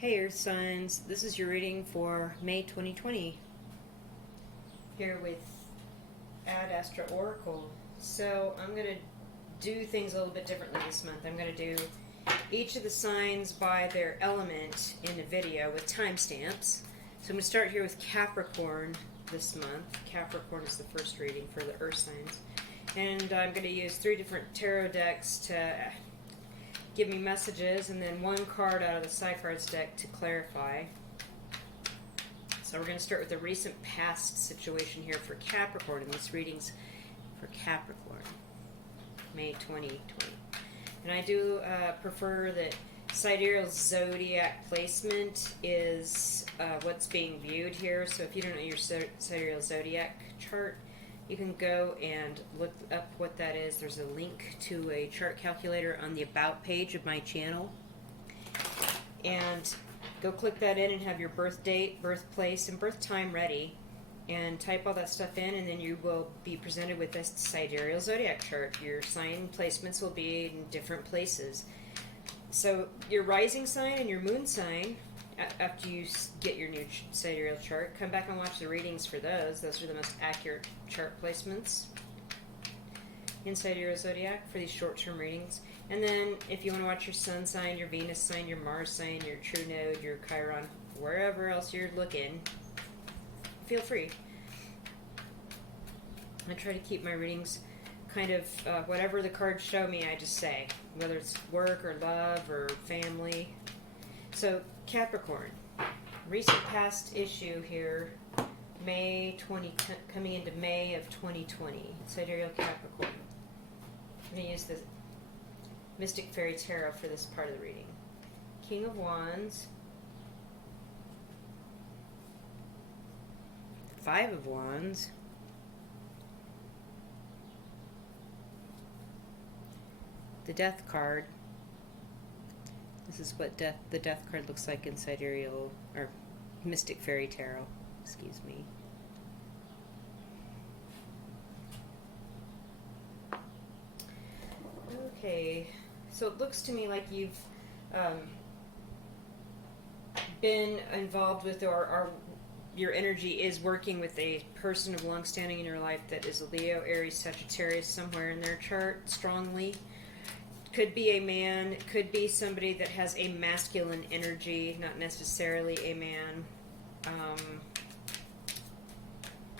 Hey Earth Signs, this is your reading for May 2020 here with Ad Astra Oracle. So I'm going to do things a little bit differently this month. I'm going to do each of the signs by their element in a video with timestamps. So I'm going to start here with Capricorn this month. Capricorn is the first reading for the Earth Signs. And I'm going to use 3 different tarot decks to give me messages, and then 1 card out of the side cards deck to clarify. So we're going to start with the recent past situation here for Capricorn, and this reading's for Capricorn, May 2020. And I do prefer that sidereal zodiac placement is what's being viewed here. So if you don't know your sidereal zodiac chart, you can go and look up what that is. There's a link to a chart calculator on the About page of my channel. And go click that in and have your birth date, birthplace, and birth time ready. And type all that stuff in, and then you will be presented with this sidereal zodiac chart. Your sign placements will be in different places. So your rising sign and your moon sign, after you get your new sidereal chart, come back and watch the readings for those. Those are the most accurate chart placements in sidereal zodiac for these short-term readings. And then if you want to watch your sun sign, your Venus sign, your Mars sign, your true node, your Chiron, wherever else you're looking, feel free. I try to keep my readings kind of whatever the cards show me, I just say, whether it's work or love or family. So Capricorn, recent past issue here, May 20, coming into May of 2020, sidereal Capricorn. I'm going to use the Mystic Fairy Tarot for this part of the reading. King of Wands, 5 of Wands, the Death card. This is what the Death card looks like in sidereal, or Mystic Fairy Tarot, excuse me. Okay, so it looks to me like you've been involved with, or your energy is working with a person of long standing in your life that is a Leo, Aries, Sagittarius somewhere in their chart strongly. Could be a man, could be somebody that has a masculine energy, not necessarily a man.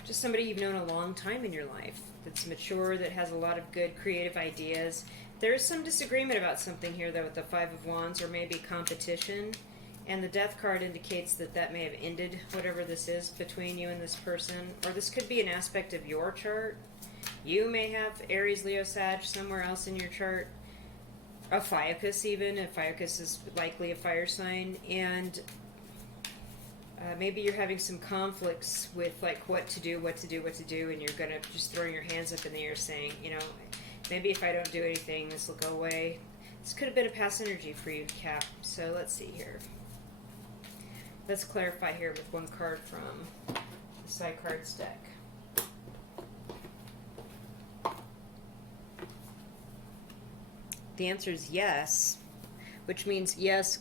Just somebody you've known a long time in your life, that's mature, that has a lot of good creative ideas. There is some disagreement about something here, though, with the 5 of Wands, or maybe competition. And the Death card indicates that that may have ended, whatever this is, between you and this person. Or this could be an aspect of your chart. You may have Aries, Leo, Sag somewhere else in your chart. A Ophiuchus even. Ophiuchus is likely a fire sign. And maybe you're having some conflicts with like what to do, and you're going to just throw your hands up in the air saying, you know, maybe if I don't do anything, this will go away. This could have been a past energy for you, Cap. So let's see here. Let's clarify here with 1 card from the side cards deck. The answer is yes, which means yes,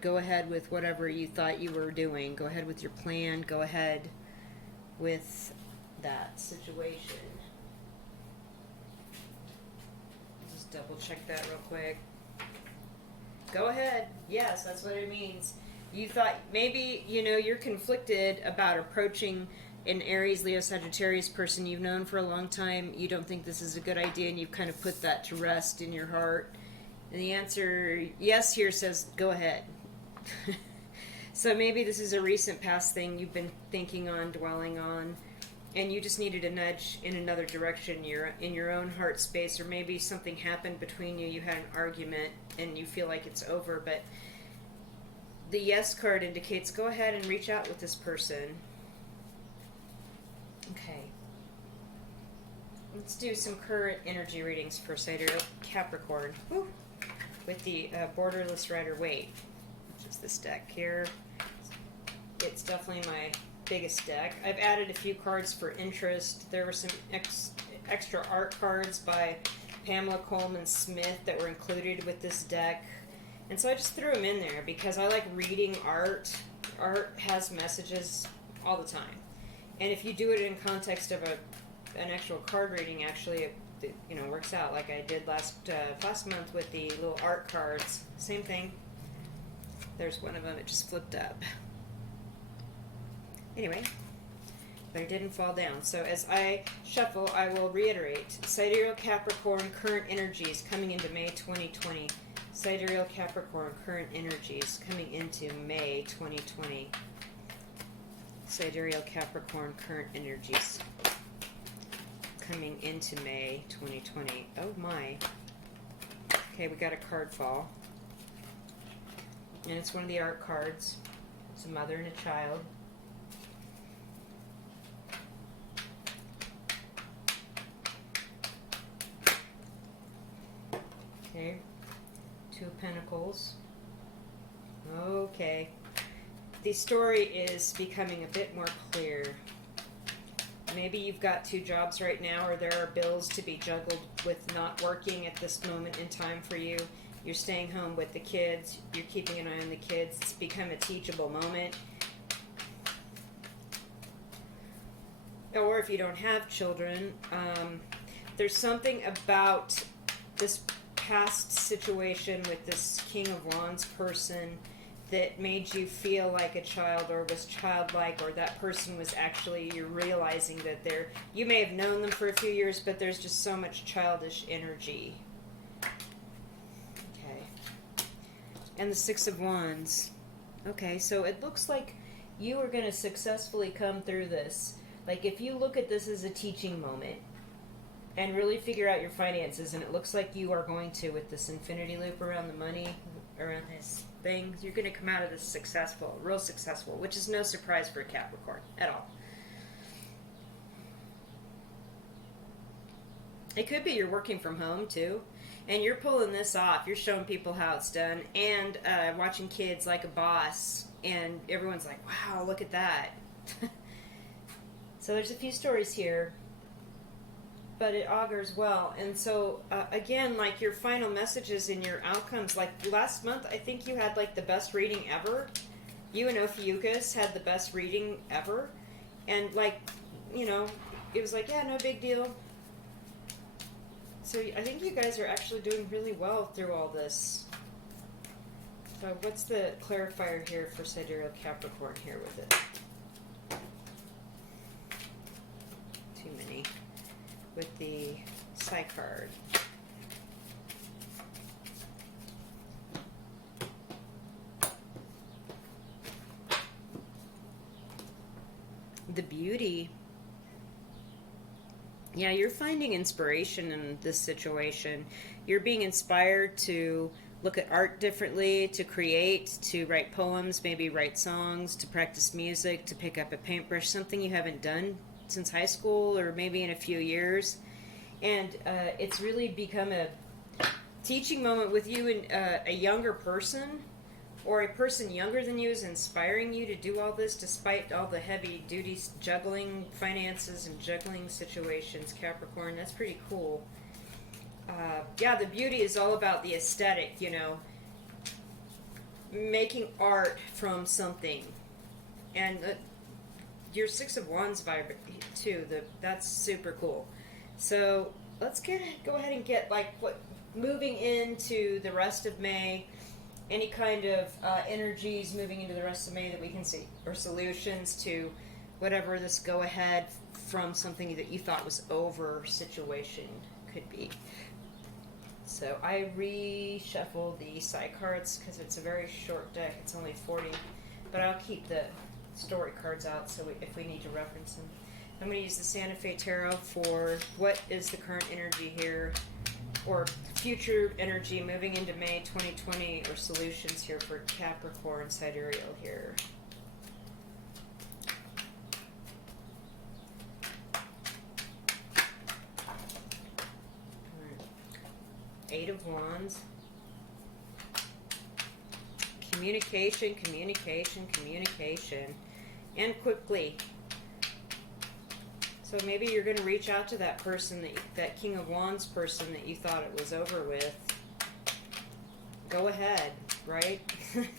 go ahead with whatever you thought you were doing. Go ahead with your plan. Go ahead with that situation. Just double check that real quick. Go ahead. Yes, that's what it means. You thought maybe, you know, you're conflicted about approaching an Aries, Leo, Sagittarius person you've known for a long time. You don't think this is a good idea, and you've kind of put that to rest in your heart. And the answer, yes, here says go ahead. So maybe this is a recent past thing you've been thinking on, dwelling on, and you just needed a nudge in another direction. You're in your own heart space, or maybe something happened between you. You had an argument, and you feel like it's over, but the yes card indicates go ahead and reach out with this person. Okay. Let's do some current energy readings for sidereal Capricorn. Woo. With the Borderless Rider-Waite, which is this deck here. It's definitely my biggest deck. I've added a few cards for interest. There were some extra art cards by Pamela Coleman Smith that were included with this deck. And so I just threw them in there because I like reading art. Art has messages all the time. And if you do it in context of an actual card reading, actually, it works out like I did last month with the little art cards. Same thing. There's one of them, it just flipped up. Anyway, but it didn't fall down. So as I shuffle, I will reiterate. Sidereal Capricorn, current energies coming into May 2020. Sidereal Capricorn, current energies coming into May 2020. Sidereal Capricorn, current energies coming into May 2020. Oh my. Okay, we got a card fall. And it's one of the art cards. It's a mother and a child. Okay. Two of Pentacles. Okay. The story is becoming a bit more clear. Maybe you've got two jobs right now, or there are bills to be juggled with not working at this moment in time for you. You're staying home with the kids. You're keeping an eye on the kids. It's become a teachable moment. Or if you don't have children, there's something about this past situation with this King of Wands person that made you feel like a child, or was childlike, or that person was actually, you're realizing that you may have known them for a few years, but there's just so much childish energy. Okay. And the Six of Wands. Okay, so it looks like you are going to successfully come through this. Like, if you look at this as a teaching moment and really figure out your finances, and it looks like you are going to, with this infinity loop around the money, around this thing, you're going to come out of this successful, real successful, which is no surprise for a Capricorn at all. It could be you're working from home too, and you're pulling this off. You're showing people how it's done, and watching kids like a boss, and everyone's like, wow, look at that. So there's a few stories here, but it augurs well. And so again, like your final messages and your outcomes, like last month I think you had like the best reading ever. You and Ophiuchus had the best reading ever, and like, it was like, yeah, no big deal. So I think you guys are actually doing really well through all this. So what's the clarifier here for Sidereal Capricorn here with it? Too many. With the Psi card. The Beauty. Yeah, you're finding inspiration in this situation. You're being inspired to look at art differently, to create, to write poems, maybe write songs, to practice music, to pick up a paintbrush, something you haven't done since high school or maybe in a few years. And it's really become a teaching moment with you, and a younger person or a person younger than you is inspiring you to do all this despite all the heavy duties, juggling finances and juggling situations, Capricorn. That's pretty cool. Yeah, the Beauty is all about the aesthetic, making art from something. And your Six of Wands vibe too, that's super cool. So let's go ahead and get moving into the rest of May. Any kind of energies moving into the rest of May that we can see, or solutions to whatever this go ahead from something that you thought was over situation could be. So I reshuffle the Psi cards because it's a very short deck. It's only 40, but I'll keep the story cards out so if we need to reference them. I'm going to use the Santa Fe Tarot for what is the current energy here, or future energy moving into May 2020, or solutions here for Capricorn Sidereal here. Eight of Wands. Communication, communication, communication. And quickly. So maybe you're going to reach out to that person, that King of Wands person that you thought it was over with. Go ahead. right?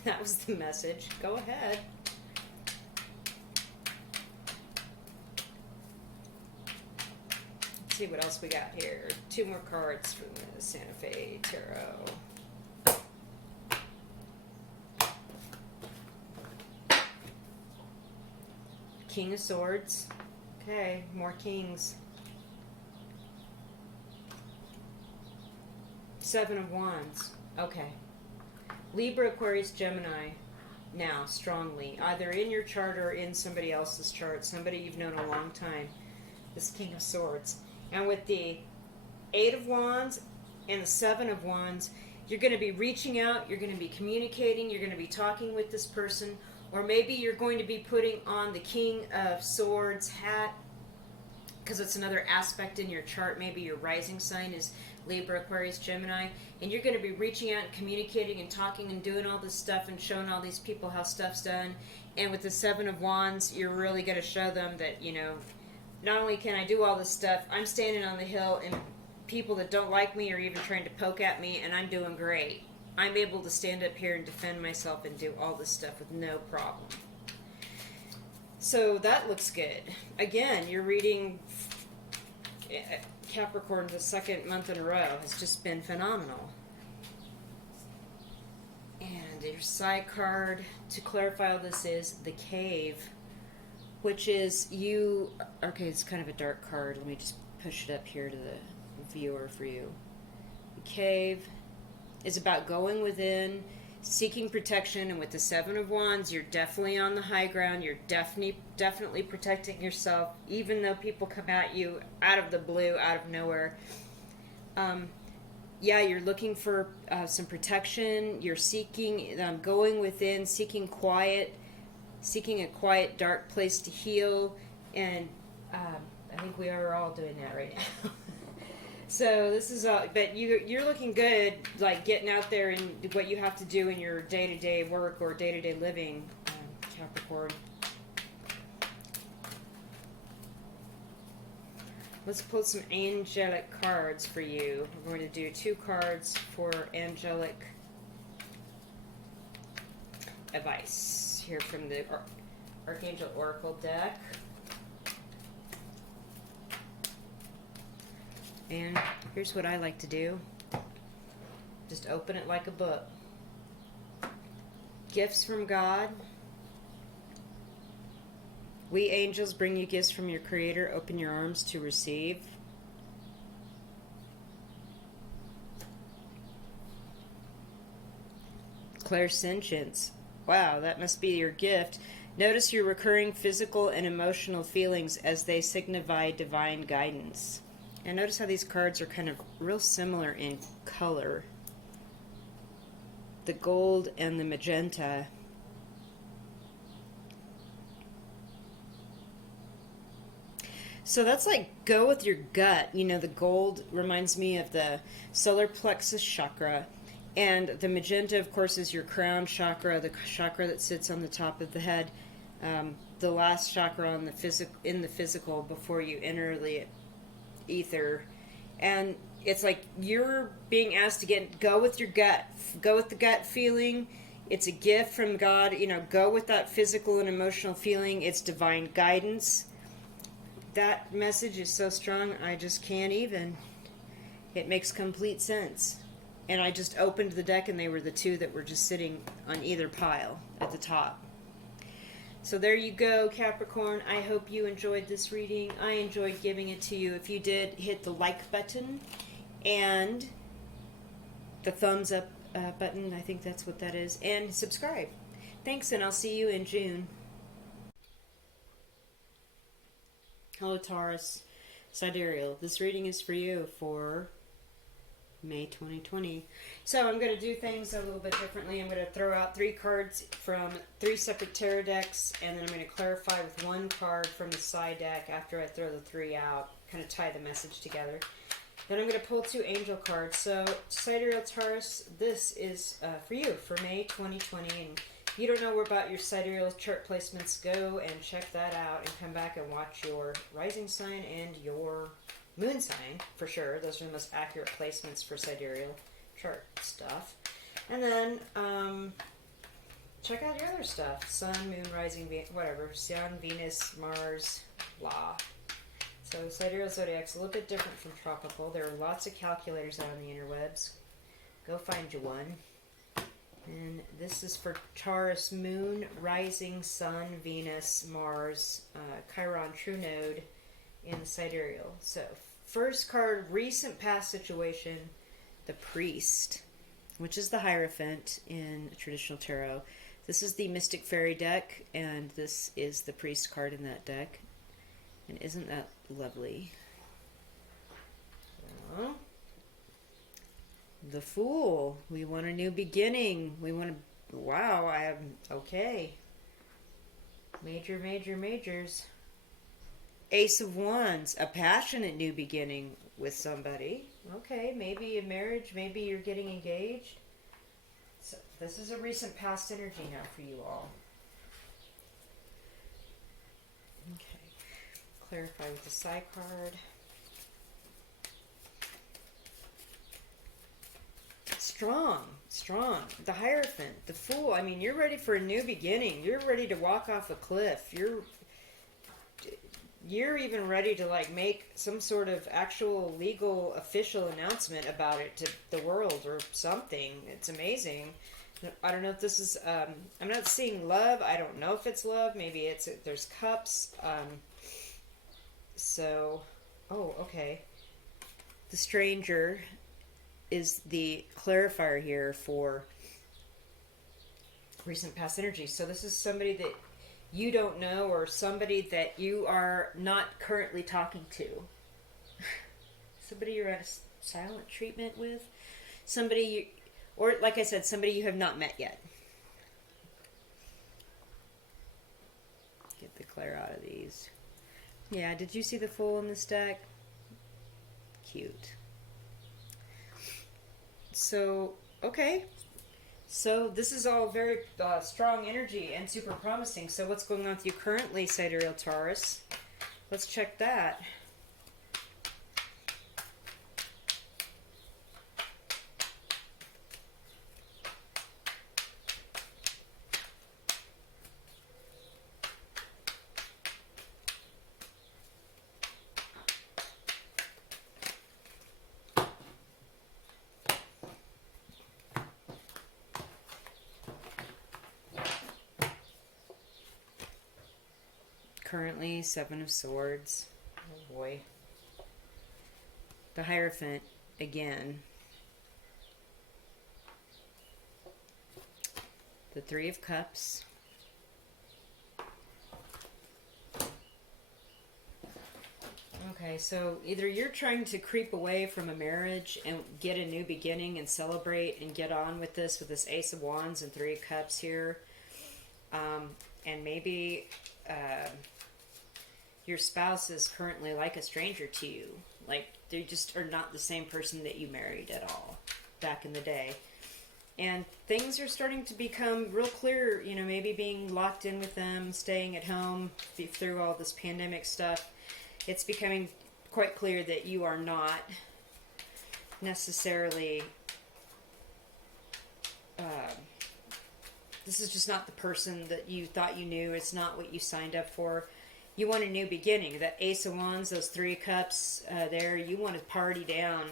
That was the message. Go ahead. Let's see what else we got here. 2 more cards from the Santa Fe Tarot. King of Swords. Okay, more kings. 7 of Wands. Okay. Libra, Aquarius, Gemini. Now, strongly. Either in your chart or in somebody else's chart. Somebody you've known a long time. This King of Swords. And with the 8 of Wands and the 7 of Wands, you're going to be reaching out. You're going to be communicating. You're going to be talking with this person. Or maybe you're going to be putting on the King of Swords hat, because it's another aspect in your chart. Maybe your rising sign is Libra, Aquarius, Gemini, and you're going to be reaching out and communicating and talking and doing all this stuff and showing all these people how stuff's done. And with the 7 of Wands, you're really going to show them that, you know, not only can I do all this stuff, I'm standing on the hill, and people that don't like me are even trying to poke at me, and I'm doing great. I'm able to stand up here and defend myself and do all this stuff with no problem. So that looks good. Again, you're reading Capricorn the 2nd month in a row has just been phenomenal. And your side card, to clarify all this, is the Cave, which is you... Okay, it's kind of a dark card. Let me just push it up here to the viewer for you. The Cave is about going within, seeking protection, and with the 7 of Wands, you're definitely on the high ground. You're definitely protecting yourself, even though people come at you out of the blue, out of nowhere. Yeah, you're looking for some protection. You're seeking, going within, seeking quiet, seeking a quiet, dark place to heal, and I think we are all doing that right now. So this is all, but you're looking good, like getting out there and what you have to do in your day-to-day work or day-to-day living, Capricorn. Let's pull some angelic cards for you. We're going to do 2 cards for angelic advice here from the Archangel Oracle deck. And here's what I like to do. Just open it like a book. Gifts from God. We angels bring you gifts from your Creator. Open your arms to receive. Clairsentience. Wow, that must be your gift. Notice your recurring physical and emotional feelings as they signify divine guidance. And notice how these cards are kind of real similar in color. The gold and the magenta. So that's like go with your gut. You know, the gold reminds me of the solar plexus chakra. And the magenta, of course, is your crown chakra, the chakra that sits on the top of the head. The last chakra on the in the physical before you enter the ether. And it's like you're being asked to go with your gut. Go with the gut feeling. It's a gift from God. You know, go with that physical and emotional feeling. It's divine guidance. That message is so strong, I just can't even. It makes complete sense. And I just opened the deck and they were the 2 that were just sitting on either pile at the top. So there you go, Capricorn. I hope you enjoyed this reading. I enjoyed giving it to you. If you did, hit the like button and the thumbs up button. I think that's what that is. And subscribe. Thanks, and I'll see you in June. Hello, Taurus. Sidereal. This reading is for you for May 2020. So I'm going to do things a little bit differently. I'm going to throw out 3 cards from 3 separate tarot decks, and then I'm going to clarify with 1 card from the side deck after I throw the 3 out, kind of tie the message together. Then I'm going to pull 2 angel cards. So Sidereal Taurus, this is for you for May 2020. And if you don't know about your sidereal chart placements, go and check that out and come back and watch your rising sign and your moon sign for sure. Those are the most accurate placements for sidereal chart stuff. And then check out your other stuff. Sun, Moon, Rising, whatever. Sun, Venus, Mars, blah. So Sidereal Zodiac's a little bit different from Tropical. There are lots of calculators out on the interwebs. Go find you one. And this is for Taurus, Moon, Rising, Sun, Venus, Mars, Chiron, True Node in the Sidereal. So first card, recent past situation, the Priest, which is the Hierophant in traditional tarot. This is the Mystic Fairy deck, and this is the Priest card in that deck. And isn't that lovely? So, the Fool. We want a new beginning. We want to... Wow, I am... Okay. Major, major, majors. Ace of Wands. A passionate new beginning with somebody. Okay, maybe a marriage. Maybe you're getting engaged. So this is a recent past energy now for you all. Okay. Clarify with the side card. Strong, strong. The Hierophant, the Fool. I mean, you're ready for a new beginning. You're ready to walk off a cliff. You're even ready to like make some sort of actual legal official announcement about it to the world or something. It's amazing. I don't know if this is I'm not seeing love. I don't know if it's love. Maybe it's there's cups. So, oh, okay. The Stranger is the clarifier here for recent past energy. So this is somebody that you don't know, or somebody that you are not currently talking to. Somebody you're at a silent treatment with. Somebody you, or like I said, somebody you have not met yet. Get the Claire out of these. Yeah, did you see the Fool in this deck? Cute. So, okay. So this is all very strong energy and super promising. So what's going on with you currently, Sidereal Taurus? Let's check that. Currently, Seven of Swords. Oh boy. The Hierophant again. The Three of Cups. Okay, so either you're trying to creep away from a marriage and get a new beginning and celebrate and get on with this Ace of Wands and Three of Cups here. And maybe your spouse is currently like a stranger to you. Like, they just are not the same person that you married at all back in the day. And things are starting to become real clear, you know, maybe being locked in with them, staying at home through all this pandemic stuff. It's becoming quite clear that you are not necessarily... this is just not the person that you thought you knew. It's not what you signed up for. You want a new beginning. That Ace of Wands, those Three of Cups there, you want to party down.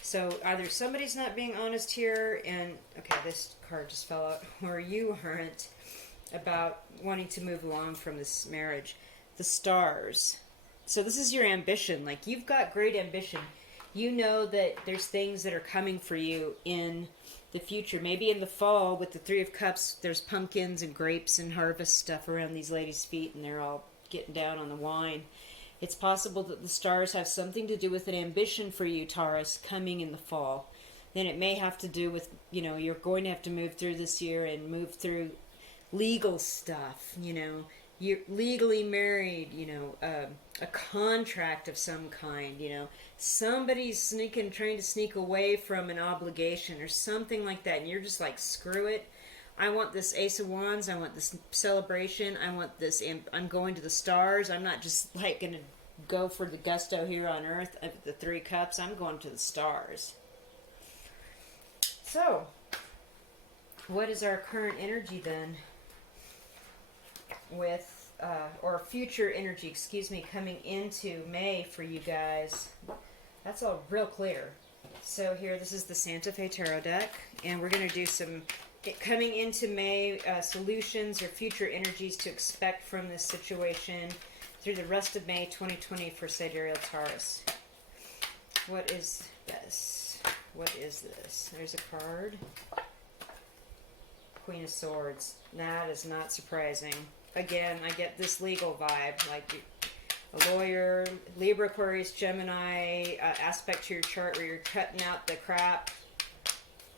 So either somebody's not being honest here, and, okay, this card just fell out, or you aren't about wanting to move along from this marriage. The Stars. So this is your ambition. Like, you've got great ambition. You know that there's things that are coming for you in the future. Maybe in the fall with the Three of Cups, there's pumpkins and grapes and harvest stuff around these ladies' feet, and they're all getting down on the wine. It's possible that the stars have something to do with an ambition for you, Taurus, coming in the fall. Then it may have to do with, you know, you're going to have to move through this year and move through legal stuff, you know. You're legally married, you know, a contract of some kind, you know. Somebody's trying to sneak away from an obligation or something like that, and you're just like, screw it. I want this Ace of Wands. I want this celebration. I want this. I'm going to the stars. I'm not just like going to go for the gusto here on earth. The Three Cups. I'm going to the stars. So, what is our current energy then? With, or future energy, excuse me, coming into May for you guys. That's all real clear. So here, this is the Santa Fe Tarot deck, and we're going to do some coming into May solutions or future energies to expect from this situation through the rest of May 2020 for Sidereal Taurus. What is this? What is this? There's a card. Queen of Swords. That is not surprising. Again, I get this legal vibe, like a lawyer, Libra, Aquarius, Gemini, aspect to your chart where you're cutting out the crap,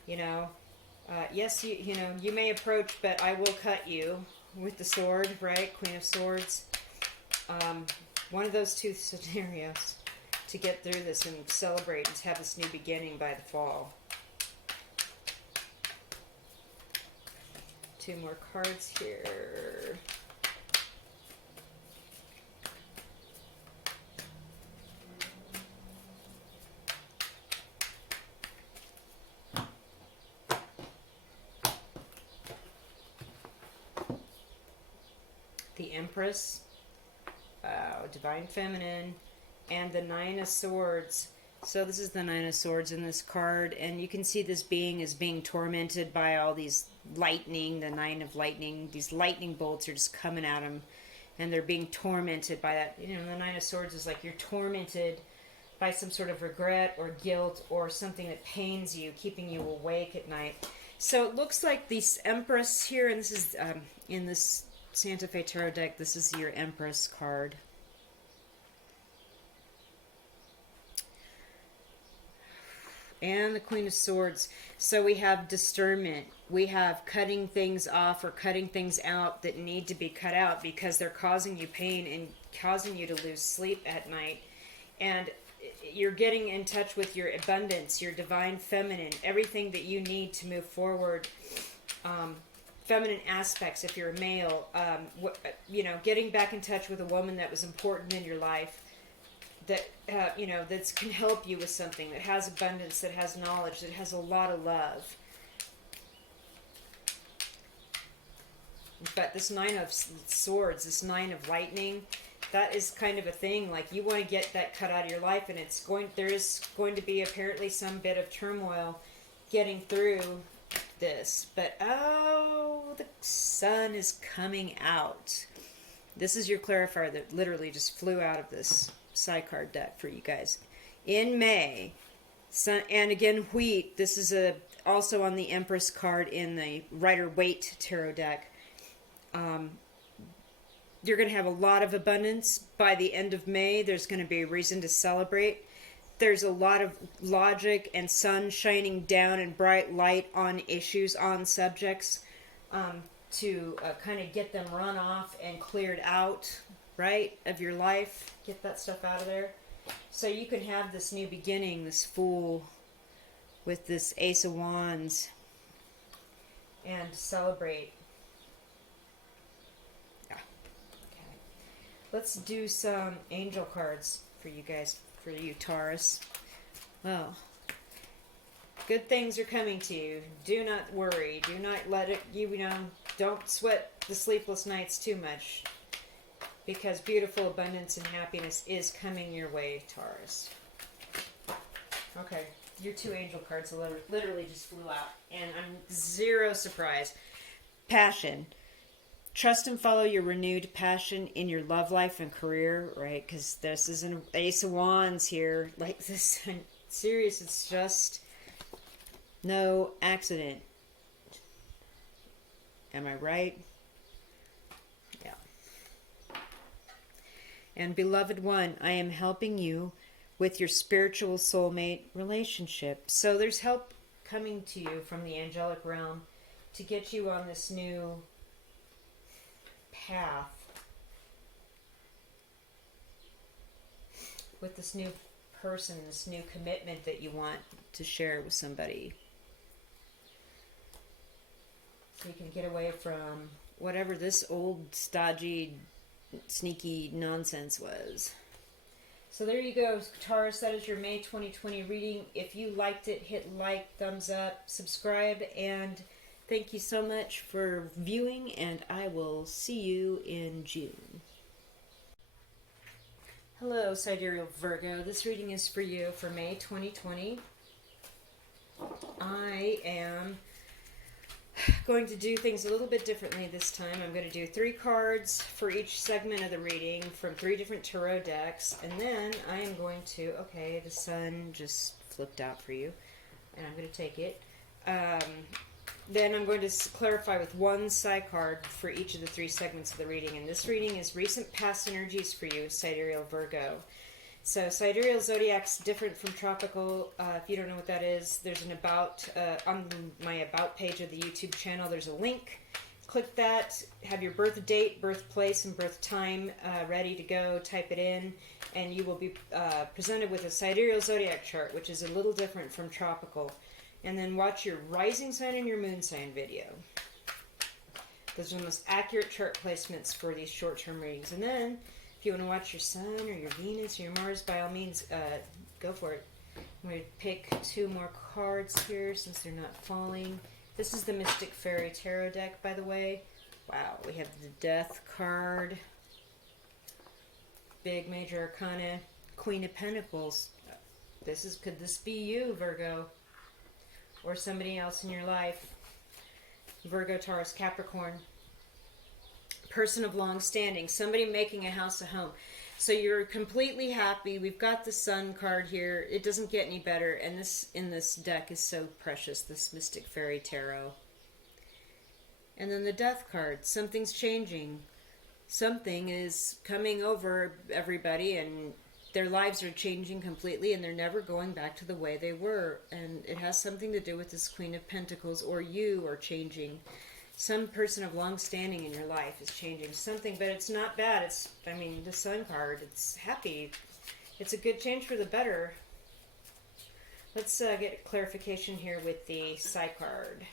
you know. Yes, you know, you may approach, but I will cut you with the sword, right? Queen of Swords. One of those two scenarios to get through this and celebrate and have this new beginning by the fall. Two more cards here. The Empress, Divine Feminine, and the Nine of Swords. So this is the Nine of Swords in this card, and you can see this being is being tormented by all these lightning, the Nine of Lightning. These lightning bolts are just coming at him, and they're being tormented by that. You know, the Nine of Swords is like you're tormented by some sort of regret or guilt or something that pains you, keeping you awake at night. So it looks like this Empress here, and this is in this Santa Fe Tarot deck, this is your Empress card. And the Queen of Swords. So we have discernment. We have cutting things off or cutting things out that need to be cut out because they're causing you pain and causing you to lose sleep at night. And you're getting in touch with your abundance, your divine feminine, everything that you need to move forward. Feminine aspects, if you're a male, you know, getting back in touch with a woman that was important in your life, that, you know, that can help you with something, that has abundance, that has knowledge, that has a lot of love. But this Nine of Swords, this Nine of Lightning, that is kind of a thing, like you want to get that cut out of your life, and there is going to be apparently some bit of turmoil getting through this, but oh, the sun is coming out. This is your clarifier that literally just flew out of this side card deck for you guys. In May, sun, and again, wheat. This is also on the Empress card in the Rider-Waite tarot deck. You're going to have a lot of abundance by the end of May. There's going to be a reason to celebrate. There's a lot of logic and sun shining down and bright light on issues, on subjects, to kind of get them run off and cleared out, right, of your life. Get that stuff out of there. So you can have this new beginning, this Fool, with this Ace of Wands, and celebrate. Yeah. Okay. Let's do some angel cards for you guys. For you, Taurus. Well, good things are coming to you. Do not worry. Do not let it, you know, don't sweat the sleepless nights too much. Because beautiful abundance and happiness is coming your way, Taurus. Okay, your two angel cards literally just flew out. And I'm zero surprised. Passion. Trust and follow your renewed passion in your love life and career, right? Because this is an Ace of Wands here. Like this, I'm serious, it's just no accident. Am I right? Yeah. And beloved one, I am helping you with your spiritual soulmate relationship. So there's help coming to you from the angelic realm to get you on this new path with this new person, this new commitment that you want to share with somebody. So you can get away from whatever this old, stodgy, sneaky nonsense was. So there you go, Taurus. That is your May 2020 reading. If you liked it, hit like, thumbs up, subscribe, and Thank you so much for viewing, and I will see you in June. Hello, Sidereal Virgo. This reading is for you for May 2020. I am going to do things a little bit differently this time. I'm going to do 3 cards for each segment of the reading from 3 different tarot decks, and then I am going to, okay, the sun just flipped out for you, and I'm going to take it. Then I'm going to clarify with 1 side card for each of the 3 segments of the reading, and this reading is recent past energies for you, Sidereal Virgo. So Sidereal Zodiac's different from tropical. If you don't know what that is, there's an about, on my about page of the YouTube channel, there's a link. Click that, have your birth date, birthplace, and birth time ready to go, type it in, and you will be presented with a Sidereal Zodiac chart, which is a little different from tropical. And then watch your rising sign and your moon sign video. Those are the most accurate chart placements for these short-term readings. And then, if you want to watch your sun or your Venus or your Mars, by all means, go for it. I'm going to pick 2 more cards here since they're not falling. This is the Mystic Fairy Tarot deck, by the way. Wow, we have the Death card. Big Major Arcana. Queen of Pentacles. Could this be you, Virgo? Or somebody else in your life. Virgo, Taurus, Capricorn. Person of long standing. Somebody making a house a home. So you're completely happy. We've got the Sun card here. It doesn't get any better. And this in this deck is so precious. This Mystic Fairy Tarot. And then the Death card. Something's changing. Something is coming over everybody, and their lives are changing completely, and they're never going back to the way they were. And it has something to do with this Queen of Pentacles, or you are changing. Some person of long standing in your life is changing something, but it's not bad. It's, I mean, the Sun card, it's happy. It's a good change for the better. Let's get clarification here with the Psi card.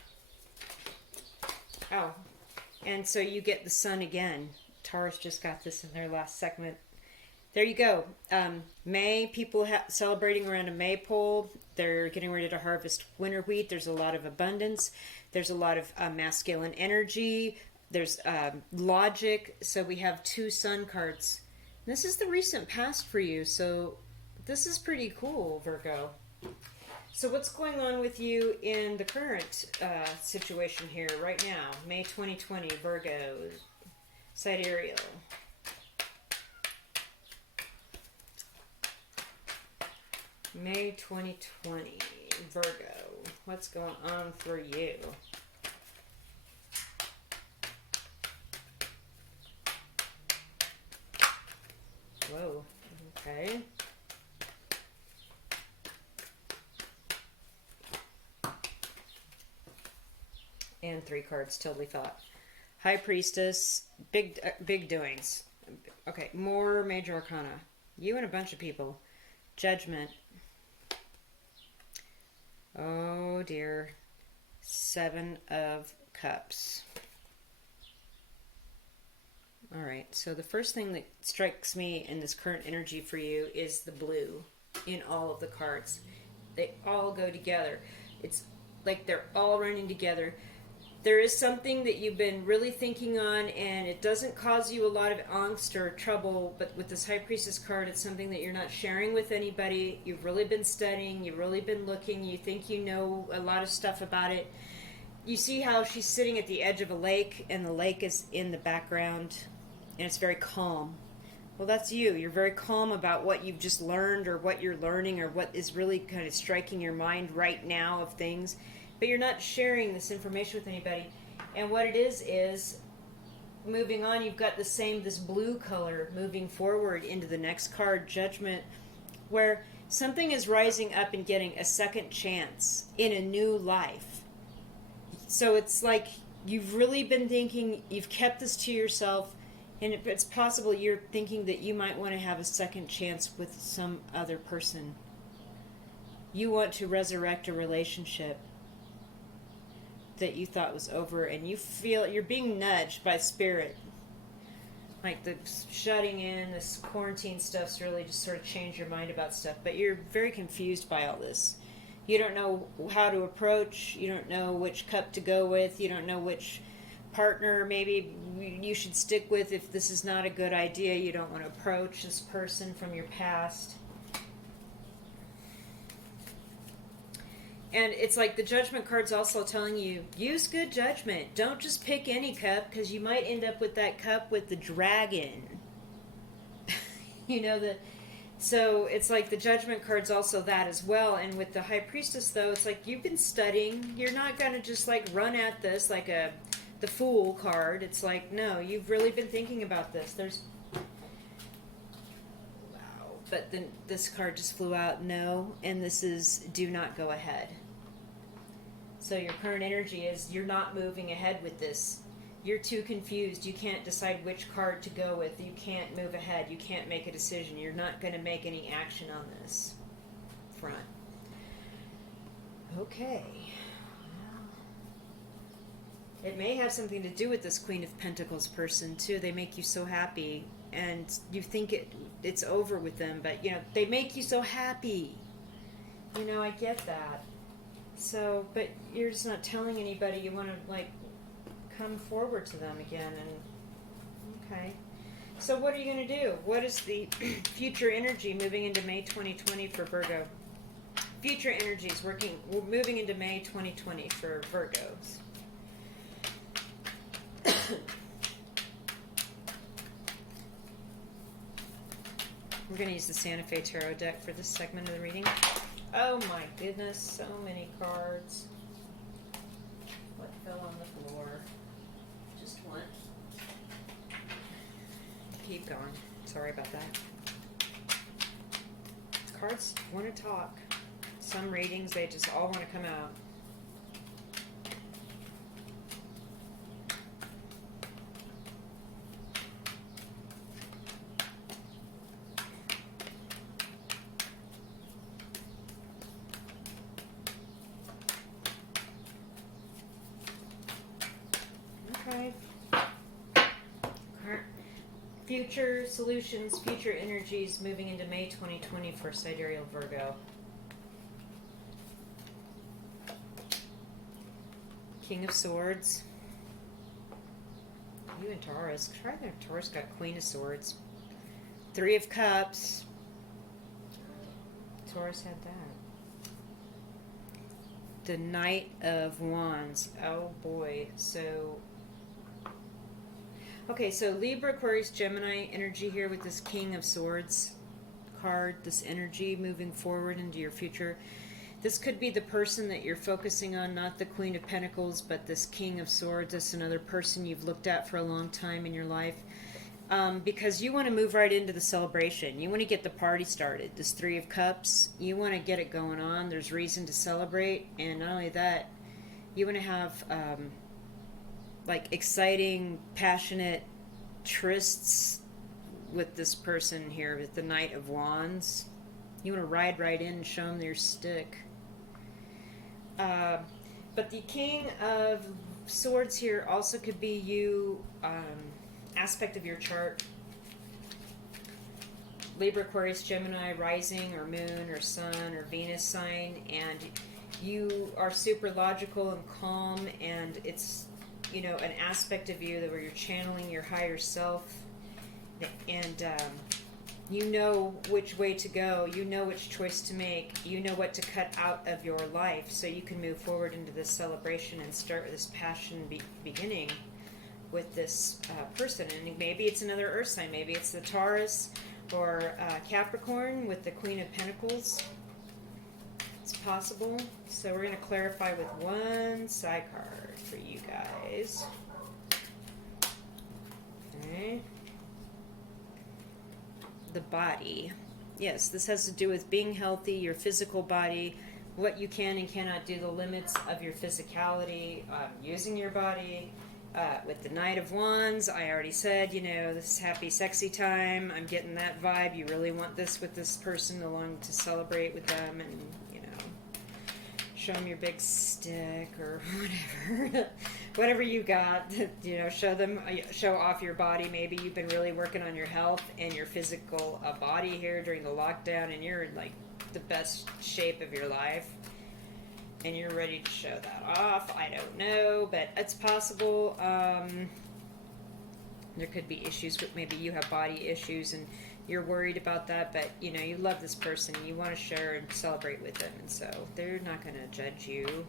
Oh, and so you get the Sun again. Taurus just got this in their last segment. There you go. May, people celebrating around a maypole. They're getting ready to harvest winter wheat. There's a lot of abundance. There's a lot of masculine energy. There's logic. So we have 2 Sun cards. This is the recent past for you. So this is pretty cool, Virgo. So what's going on with you in the current situation here right now? May 2020, Virgo, Sidereal. May 2020, Virgo. What's going on for you? Whoa, okay. And 3 cards, totally thought. High Priestess, big doings. Okay, more Major Arcana. You and a bunch of people. Judgment. Oh dear. 7 of Cups. Alright, so the first thing that strikes me in this current energy for you is the blue in all of the cards. They all go together. It's like they're all running together. There is something that you've been really thinking on, and it doesn't cause you a lot of angst or trouble, but with this High Priestess card, it's something that you're not sharing with anybody. You've really been studying, you've really been looking, you think you know a lot of stuff about it. You see how she's sitting at the edge of a lake, and the lake is in the background, and it's very calm. Well, that's you. You're very calm about what you've just learned, or what you're learning, or what is really kind of striking your mind right now of things. But you're not sharing this information with anybody. And what it is moving on, you've got this blue color moving forward into the next card, Judgment, where something is rising up and getting a second chance in a new life. So it's like you've really been thinking, you've kept this to yourself, and it's possible you're thinking that you might want to have a second chance with some other person. You want to resurrect a relationship that you thought was over, and you feel you're being nudged by spirit. Like the shutting in, this quarantine stuff's really just sort of changed your mind about stuff, but you're very confused by all this. You don't know how to approach. You don't know which cup to go with. You don't know which partner maybe you should stick with if this is not a good idea. You don't want to approach this person from your past. And it's like the Judgment card's also telling you, use good judgment. Don't just pick any cup, because you might end up with that cup with the dragon. So it's like the Judgment card's also that as well. And with the High Priestess, though, it's like you've been studying. You're not going to just like run at this like the Fool card. It's like, no, you've really been thinking about this. Wow. But then this card just flew out, no, and this is do not go ahead. So your current energy is you're not moving ahead with this. You're too confused. You can't decide which card to go with. You can't move ahead. You can't make a decision. You're not going to make any action on this front. Okay. It may have something to do with this Queen of Pentacles person, too. They make you so happy, and you think it's over with them, but, they make you so happy. I get that. So, but you're just not telling anybody. You want to, come forward to them again, and, okay. So what are you going to do? What is the future energy moving into May 2020 for Virgo? Future energies moving into May 2020 for Virgos. We're going to use the Santa Fe Tarot deck for this segment of the reading. Oh my goodness, so many cards. What fell on the floor? Just one. Keep going. Sorry about that. Cards want to talk. Some readings, they just all want to come out. Okay. Future solutions, future energies moving into May 2020 for Sidereal Virgo. King of Swords. You and Taurus. Try that. Taurus got Queen of Swords. Three of Cups. Taurus had that. The Knight of Wands. Oh boy. So okay, so Libra, Aquarius, Gemini energy here with this King of Swords card, this energy moving forward into your future. This could be the person that you're focusing on, not the Queen of Pentacles, but this King of Swords. This is another person you've looked at for a long time in your life. Because you want to move right into the celebration. You want to get the party started. This Three of Cups, you want to get it going on. There's reason to celebrate. And not only that, you want to have exciting, passionate trysts with this person here with the Knight of Wands. You want to ride right in and show them your stick. But the King of Swords here also could be you, aspect of your chart. Libra, Aquarius, Gemini, rising or moon or sun or Venus sign, and you are super logical and calm, and it's an aspect of you that where you're channeling your higher self, and you know which way to go, you know which choice to make, you know what to cut out of your life, so you can move forward into this celebration and start this passion beginning with this person. And maybe it's another earth sign, maybe it's the Taurus or Capricorn with the Queen of Pentacles. It's possible. So we're going to clarify with one side card for you guys. Okay. The body. Yes, this has to do with being healthy, your physical body, what you can and cannot do, the limits of your physicality, using your body. With the Knight of Wands, I already said, this is happy, sexy time. I'm getting that vibe. You really want this with this person along to celebrate with them and, show them your big stick or whatever. Whatever you got, show off your body. Maybe you've been really working on your health and your physical body here during the lockdown, and you're in, the best shape of your life. and you're ready to show that off. I don't know, but it's possible. There could be issues with, maybe you have body issues and you're worried about that, but you know, you love this person, you want to share and celebrate with them, and so they're not going to judge you.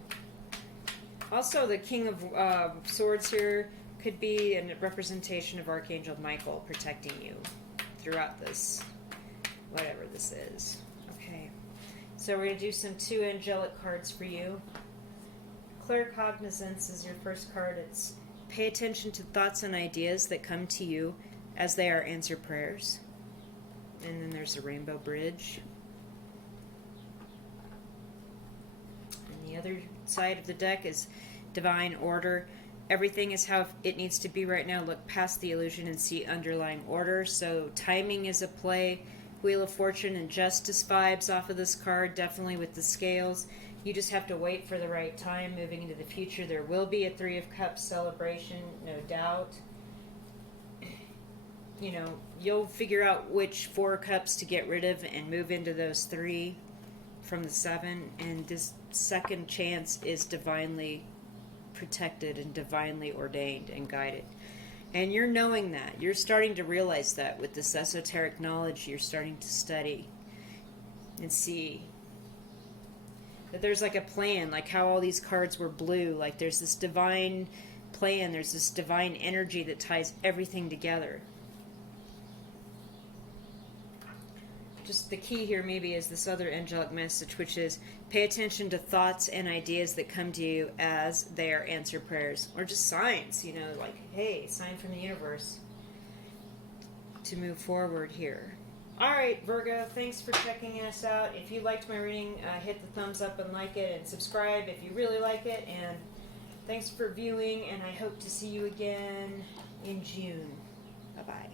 Also, the King of Swords here could be a representation of Archangel Michael protecting you throughout this, whatever this is. Okay, so we're going to do some 2 angelic cards for you. Claircognizance is your first card. It's pay attention to thoughts and ideas that come to you as they are answered prayers. And then there's the Rainbow Bridge. And the other side of the deck is Divine Order. Everything is how it needs to be right now. Look past the illusion and see underlying order. So timing is a play. Wheel of Fortune and Justice vibes off of this card, definitely with the scales. You just have to wait for the right time moving into the future. There will be a 3 of Cups celebration, no doubt. You know, you'll figure out which 4 cups to get rid of and move into those 3 from the 7. And this second chance is divinely protected and divinely ordained and guided. And you're knowing that. You're starting to realize that with this esoteric knowledge you're starting to study and see that there's like a plan, like how all these cards were blue. Like there's this divine plan, there's this divine energy that ties everything together. Just the key here maybe is this other angelic message, which is pay attention to thoughts and ideas that come to you as they are answered prayers, or just signs, you know, like, hey, sign from the universe to move forward here. Alright, Virgo, thanks for checking us out. If you liked my reading, hit the thumbs up and like it, and subscribe if you really like it, and thanks for viewing, and I hope to see you again in June. Bye-bye.